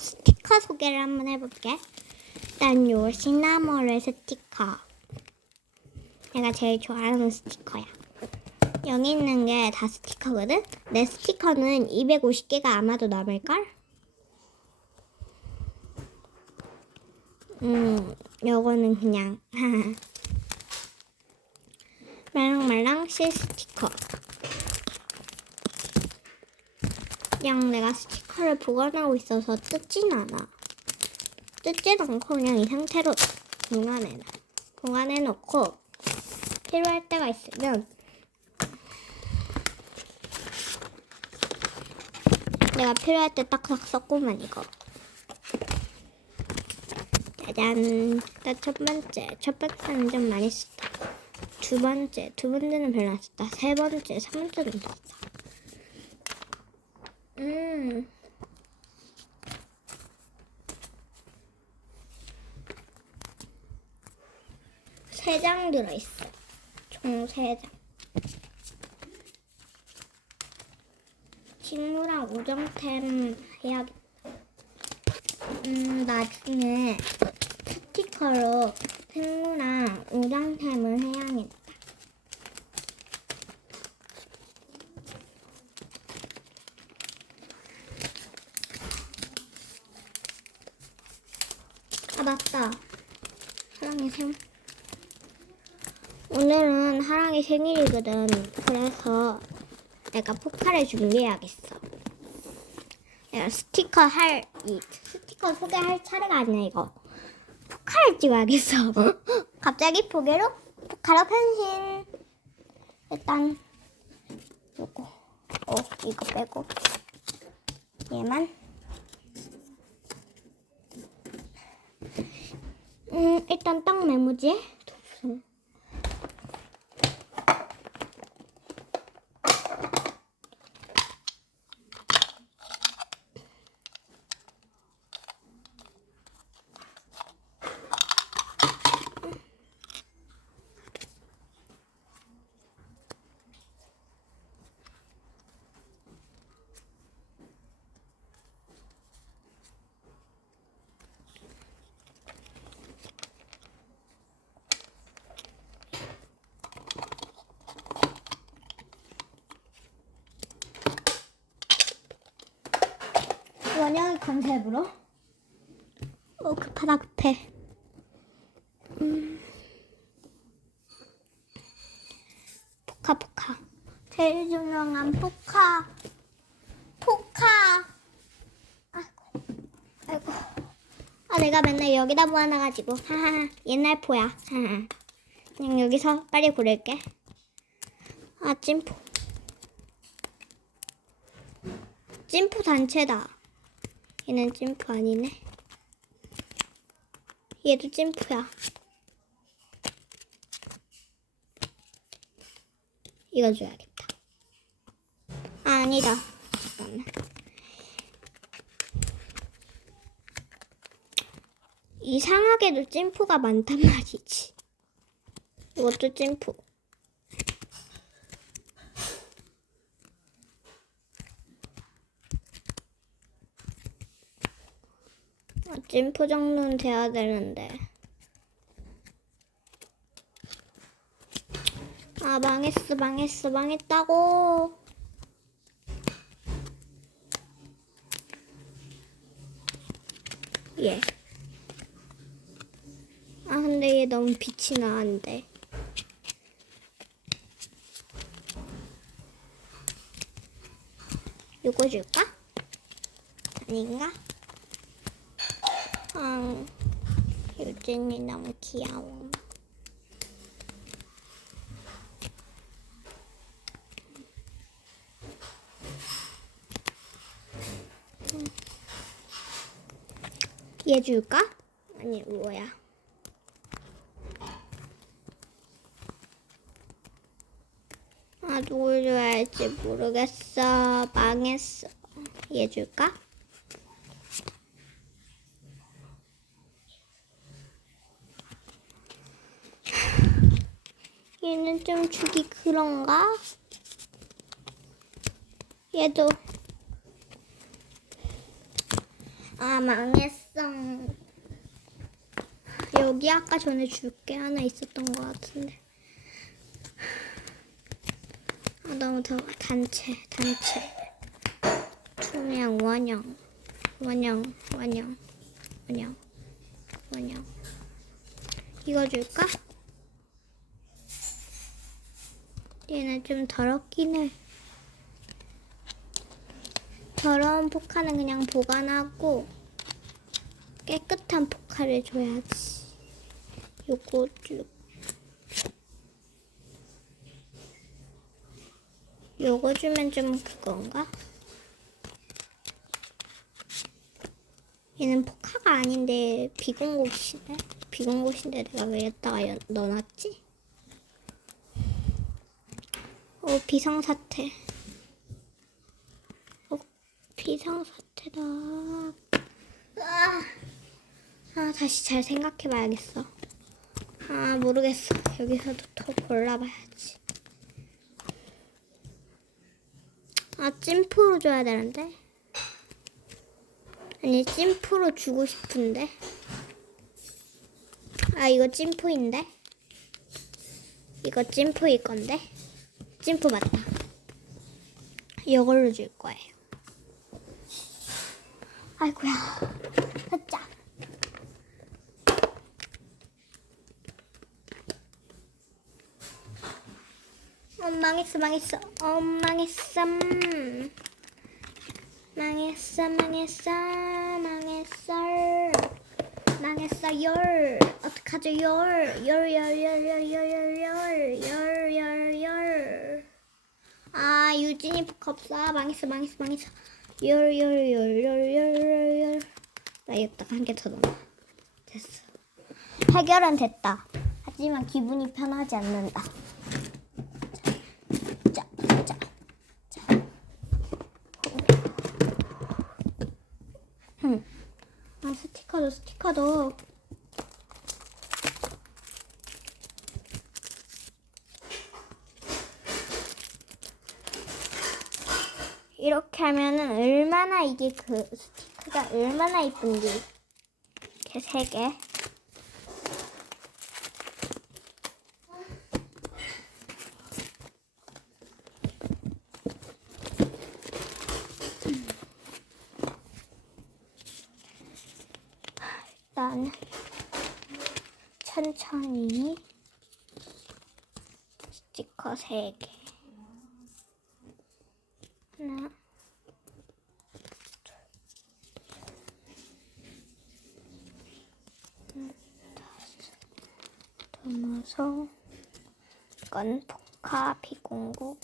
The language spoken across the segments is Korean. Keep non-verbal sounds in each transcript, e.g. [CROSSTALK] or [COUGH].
스티커 소개를 한번 해볼게. 일단 요 시나모롤 스티커. 내가 제일 좋아하는 스티커야. 여기 있는 게 다 스티커거든? 내 스티커는 250개가 아마도 남을걸? 음, 요거는 그냥 [LAUGHS] 말랑말랑 실 스티커. 그냥 내가 스티커를 보관하고 있어서 뜯진 않아. 뜯진 않고 그냥 이 상태로 보관해놔. 보관해 놓고 필요할 때가 있으면 내가 필요할 때 딱딱 썼구만 이거. 짜잔. 첫 번째. 첫 번째는 좀 많이 썼다. 두 번째. 두 번째는 별로 안 썼다. 세 번째. 세 번째는 썼다. 음. 세 장 들어있어. 총 세 장. 식물랑 우정템 해야겠다. 음, 나중에 스티커로 생물랑 우정템을 해야겠다. 아, 맞다. 하랑이 생. 오늘은 하랑이 생일이거든. 그래서 내가 포카를 준비해야겠어. 내가 스티커 할, 이 스티커 소개할 차례가 아니야, 이거. 포카를 찍어야겠어. [LAUGHS] 갑자기 포개로 포카로 변신. 일단, 요거. 어, 이거 빼고. 얘만. 음, 일단 딱 메모지에. 원형 컨셉으로. 어, 급하다, 급해. 음. 포카, 포카. 제일 유명한 포카. 포카. 아이고. 아이고. 아, 내가 맨날 여기다 모아놔가지고. 하하. 옛날 포야. 하하. 그냥 여기서 빨리 고를게. 아, 찐포. 찐포 단체다. 얘는 찐프 아니네. 얘도 찐프야. 이거 줘야겠다. 아, 아니다. 잠깐만. 이상하게도 찐프가 많단 [LAUGHS] 말이지. 이것도 찐프. 아, 정도는 돼야 되는데. 아, 망했어, 망했어, 망했다고. 예. 아, 근데 얘 너무 빛이 나는데. 요거 줄까? 아닌가? 아, 유진이 너무 귀여워. 얘 줄까? 아니, 뭐야. 아, 누굴 줘야 할지 모르겠어. 망했어. 얘 줄까? 얘는 좀 주기 그런가? 얘도 아 망했어. 여기 아까 전에 줄 게 하나 있었던 것 같은데. 아 너무 더워. 단체 단체. 투명 원형 원형 원형 원형 원형. 이거 줄까? 얘는 좀 더럽긴 해. 더러운 포카는 그냥 보관하고 깨끗한 포카를 줘야지. 요거 쭉. 요거 주면 좀 그건가? 얘는 포카가 아닌데 비공곳이네. 비공곳인데 내가 왜 여기다가 연- 넣어놨지? 어 비상사태. 어 비상사태다. 아, 아 다시 잘 생각해봐야겠어. 아 모르겠어. 여기서도 더 골라봐야지. 아 찐프로 줘야 되는데. 아니 찐프로 주고 싶은데. 아 이거 찐프인데. 이거 찐프일 건데. 찜포 맞다. 이걸로 줄 거예요. 아이고야. 아짜. 음, 망했어, 망했어. 어, 망했어. 음. 망했어, 망했어, 망했어. 망했어, 열. 어떡하죠, 열. 열, 열, 열, 열, 열, 열, 열. 아, 유진이 포카. 망했어, 망했어, 망했어. 열, 열, 열, 열, 열. 나 여기다가 한 개 더 넣어. 됐어. 해결은 됐다. 하지만 기분이 편하지 않는다. 자, 자, 자. 흠. 아, 스티커도 스티커도. 이렇게 하면은 얼마나 이게 그 스티커가 얼마나 이쁜지. 이렇게 세 개. 일단 천천히 스티커 세 개. 담아서 이건 포카 비공구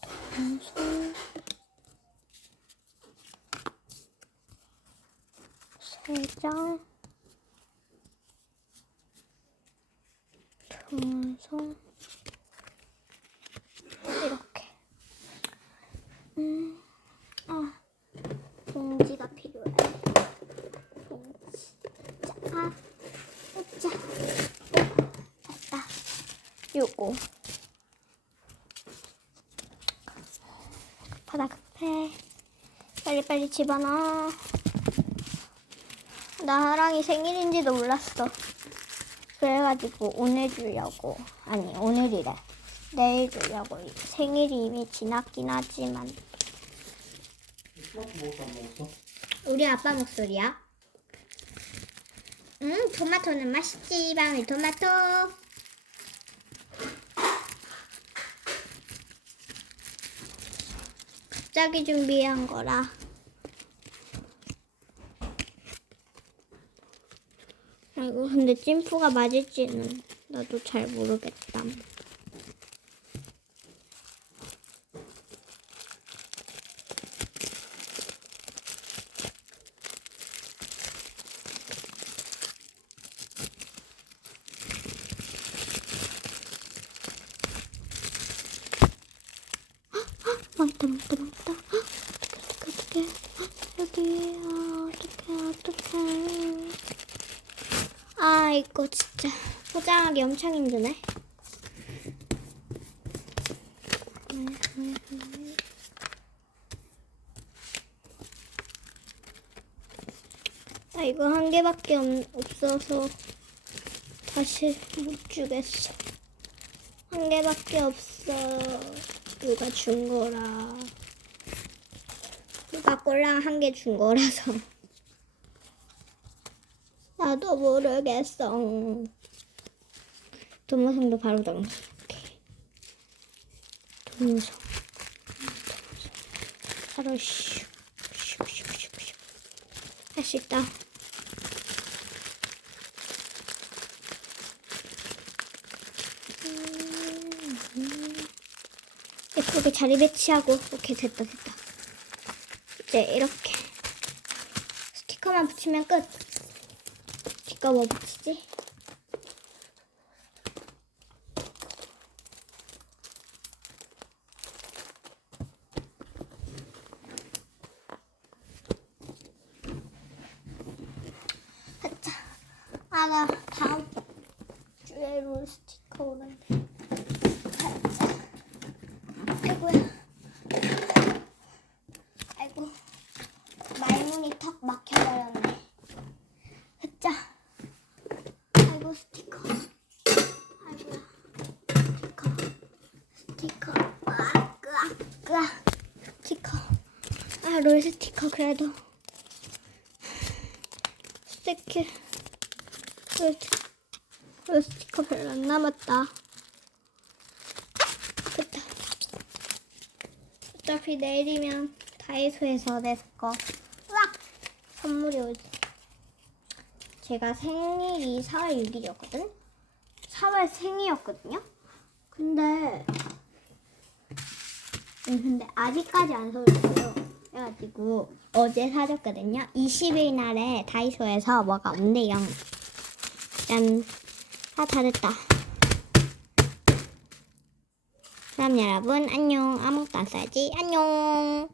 담아서 세장 담아서 빨리빨리 집어넣어. 나랑이 생일인지도 몰랐어. 그래가지고 오늘 주려고. 아니, 오늘이래. 내일 주려고. 생일이 이미 지났긴 하지만. 우리 아빠 목소리야? 응, 토마토는 맛있지, 방울 토마토. 갑자기 준비한 거라. 아이고, 근데 찜프가 맞을지는 나도 잘 모르겠다. 망했다, 망했다, 망했다. 어떡해, 어떡해, 어떡해. 여기, 아, 어떡해, 어떡해. 아, 이거 진짜 포장하기 엄청 힘드네. 나 이거 한 개밖에 없, 없어서 다시 못 주겠어. 한 개밖에 없어. 누가 준 거라. 누가 꼴랑 한 개 준 거라서. 나도 모르겠어. 도무성도 바로. 도무성. 도무성. 바로 슉. 슉, 슉, 슉, 슉. 할수 있다. 음. 예쁘게 자리 배치하고 오케이 됐다 됐다 이제 이렇게 스티커만 붙이면 끝 스티커 뭐 붙이지? 하자 아 나 다음 주에 롤 스티커 오는데 아이고야. 아이고. 말문이 턱 막혀버렸네. 흐짜. 아이고, 스티커. 아이고야. 스티커. 스티커. 으악, 으악, 으악. 스티커. 아, 롤 스티커, 그래도. 스티커. 롤, 스티- 롤 스티커 별로 안 남았다. 됐다. 어차피 내일이면 다이소에서 내 거. 으악! 선물이 오지. 제가 생일이 4월 6일이었거든? 4월 생이었거든요? 근데, 음, 근데 아직까지 안 사줬어요. 그래가지고 어제 사줬거든요. 20일 날에 다이소에서 뭐가 온대요. 짠. 아, 다 됐다. 그럼 여러분 안녕 아무것도 안 써야지 안녕